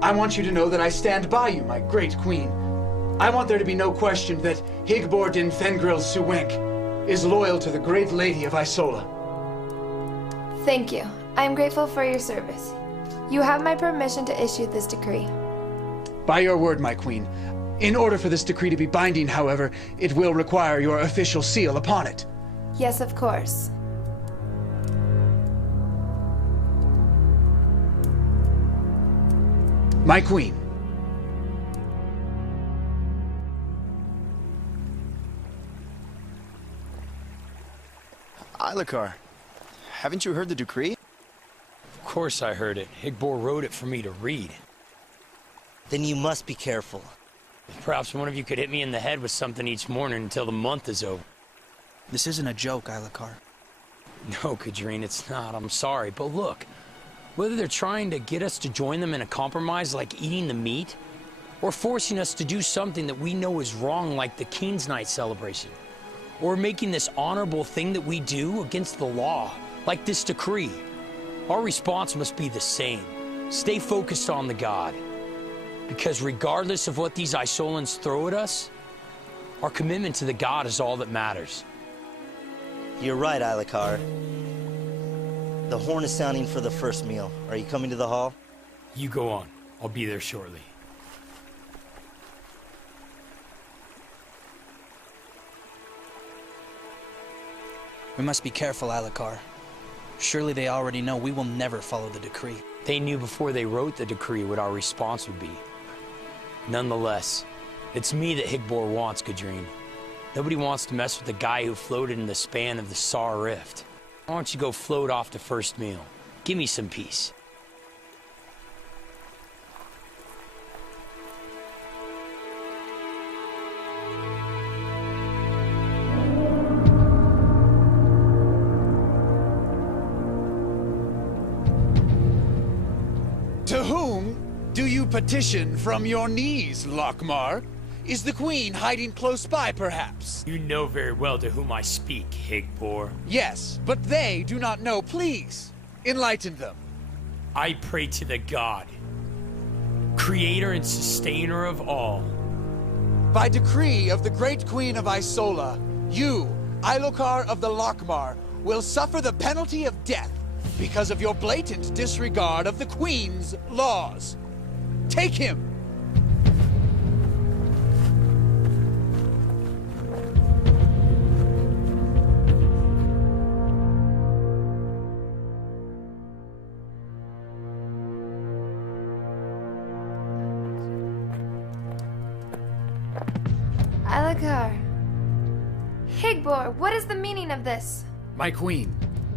I want you to know that I stand by you, my great queen. I want there to be no question that Higbor din Fengril Suwenk is loyal to the great lady of Isola. Thank you. I am grateful for your service. You have my permission to issue this decree. By your word, my queen. In order for this decree to be binding, however, it will require your official seal upon it. Yes, of course. My queen. Ilakar, haven't you heard the decree? Of course I heard it. Higbor wrote it for me to read. Then you must be careful. Perhaps one of you could hit me in the head with something each morning until the month is over. This isn't a joke, Ilakar. No, Kadrine, it's not. I'm sorry. But look, whether they're trying to get us to join them in a compromise like eating the meat, or forcing us to do something that we know is wrong like the King's Night celebration, or making this honorable thing that we do against the law, like this decree, our response must be the same. Stay focused on the God. Because regardless of what these Isolans throw at us, our commitment to the God is all that matters. You're right, Ilakar. The horn is sounding for the first meal. Are you coming to the hall? You go on. I'll be there shortly. We must be careful, Ilakar. Surely they already know we will never follow the decree. They knew before they wrote the decree what our response would be. Nonetheless, it's me that Higbor wants, Kadrine. Nobody wants to mess with the guy who floated in the span of the Sar Rift. Why don't you go float off to first meal? Give me some peace. To whom do you petition from your knees, Lockmar? Is the queen hiding close by, perhaps? You know very well to whom I speak, Higbor. Yes, but they do not know. Please, enlighten them. I pray to the God, creator and sustainer of all. By decree of the great queen of Isola, you, Ilokar of the Lockmar, will suffer the penalty of death because of your blatant disregard of the queen's laws. Take him! Ilakar. Higbor, what is the meaning of this? My queen,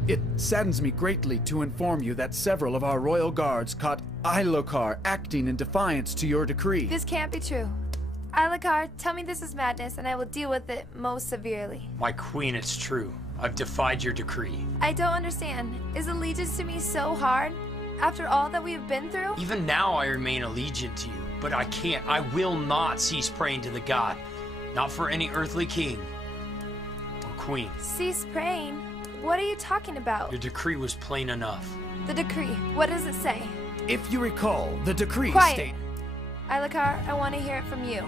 it saddens me greatly to inform you that several of our royal guards caught Ilokar acting in defiance to your decree. This can't be true. Ilakar, tell me this is madness and I will deal with it most severely. My queen, it's true. I've defied your decree. I don't understand. Is allegiance to me so hard? After all that we've been through? Even now I remain allegiant to you, but I can't, I will not cease praying to the God. Not for any earthly king or queen. Cease praying? What are you talking about? Your decree was plain enough. The decree, what does it say? If you recall, the decree Quiet! Ilakar, I want to hear it from you.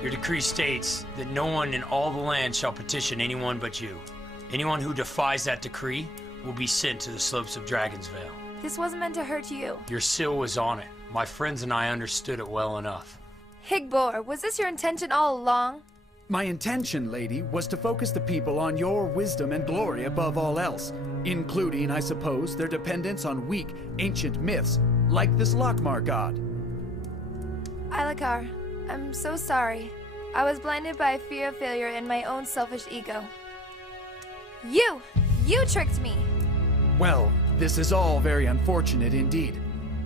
Your decree states that no one in all the land shall petition anyone but you. Anyone who defies that decree will be sent to the slopes of Dragon's Vale. This wasn't meant to hurt you. Your seal was on it. My friends and I understood it well enough. Higbor, was this your intention all along? My intention, lady, was to focus the people on your wisdom and glory above all else, including, I suppose, their dependence on weak, ancient myths, like this Lockmar god. Ilakar, I'm so sorry. I was blinded by a fear of failure and my own selfish ego. You tricked me! Well, this is all very unfortunate indeed.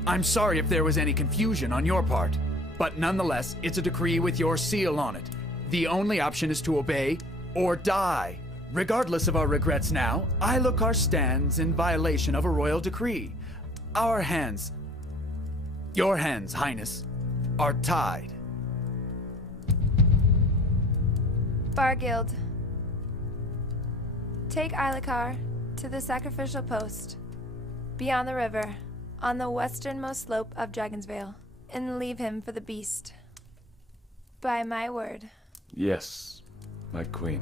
I'm sorry if there was any confusion on your part, but nonetheless, it's a decree with your seal on it. The only option is to obey or die. Regardless of our regrets now, Ilokar stands in violation of a royal decree. Our hands, your hands, Highness, are tied. Barguild, take Ilakar to the sacrificial post, beyond the river, on the westernmost slope of Dragon's Vale. and leave him for the beast. By my word. Yes, my queen.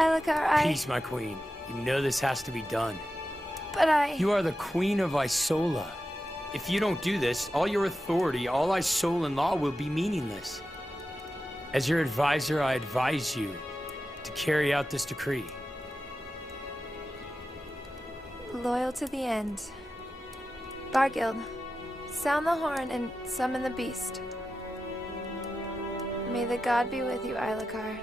Ilikar, Peace, my queen. You know this has to be done. But You are the queen of Isola. If you don't do this, all your authority, all Isolan law will be meaningless. As your advisor, I advise you to carry out this decree. Loyal to the end. Bargild, sound the horn and summon the beast. May the god be with you, Ilikar.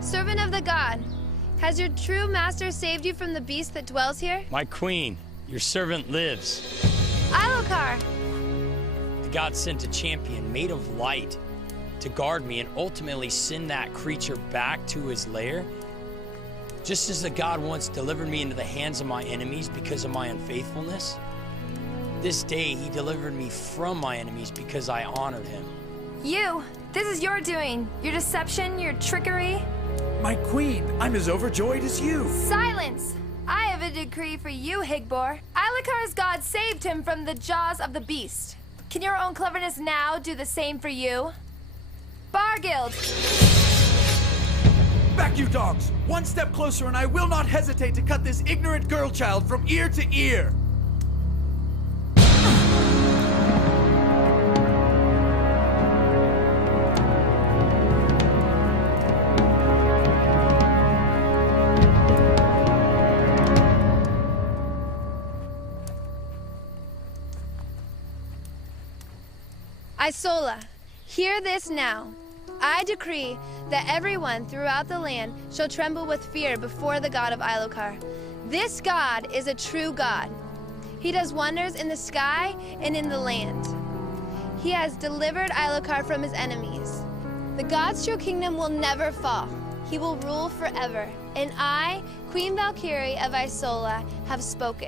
Servant of the god, has your true master saved you from the beast that dwells here? My queen, your servant lives. Ilikar! The god sent a champion made of light to guard me and ultimately send that creature back to his lair. Just as the god once delivered me into the hands of my enemies because of my unfaithfulness, this day he delivered me from my enemies because I honored him. You! This is your doing. Your deception, your trickery. My queen, I'm as overjoyed as you. Silence! I have a decree for you, Higbor. Ilikar's god saved him from the jaws of the beast. Can your own cleverness now do the same for you? Bargild! Back, you dogs! One step closer and I will not hesitate to cut this ignorant girl child from ear to ear! Isola, hear this now. I decree that everyone throughout the land shall tremble with fear before the god of Ilikar. This god is a true god. He does wonders in the sky and in the land. He has delivered Ilikar from his enemies. The god's true kingdom will never fall. He will rule forever. And I, Queen Valkyrie of Isola, have spoken.